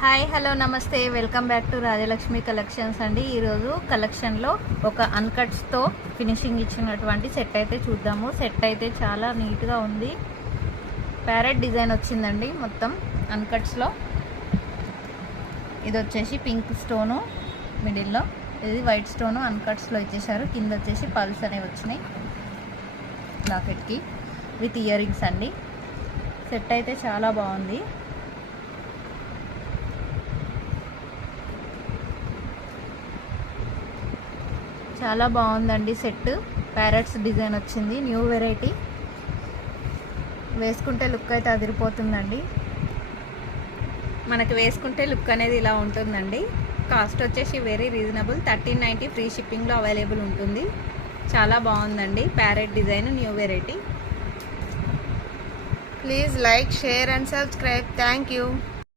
Hi hello నమస్తే welcome back to Rajalakshmi collections అండి. ఈరోజు కలెక్షన్లో ఒక అన్కట్స్తో ఫినిషింగ్ ఇచ్చినటువంటి సెట్ అయితే చూద్దాము. సెట్ అయితే చాలా నీట్గా ఉంది. ప్యారెట్ డిజైన్ వచ్చిందండి మొత్తం అన్కట్స్లో. ఇది వచ్చేసి పింక్ స్టోను మిడిల్లో, ఇది వైట్ స్టోను అన్కట్స్లో ఇచ్చేసారు. కింద వచ్చేసి పల్స్ అనేవి వచ్చినాయి లాకెట్కి విత్ ఇయర్ రింగ్స్ అండి. సెట్ అయితే చాలా బాగుంది. చాలా బాగుందండి సెట్. ప్యారెట్స్ డిజైన్ వచ్చింది, న్యూ వెరైటీ. వేసుకుంటే లుక్ అయితే అదిరిపోతుందండి. మనకి వేసుకుంటే లుక్ అనేది ఇలా ఉంటుందండి. కాస్ట్ వచ్చేసి వెరీ రీజనబుల్, 1390 ఫ్రీ షిప్పింగ్లో అవైలబుల్ ఉంటుంది. చాలా బాగుందండి parrot design, new variety. Please like, share and subscribe. Thank you.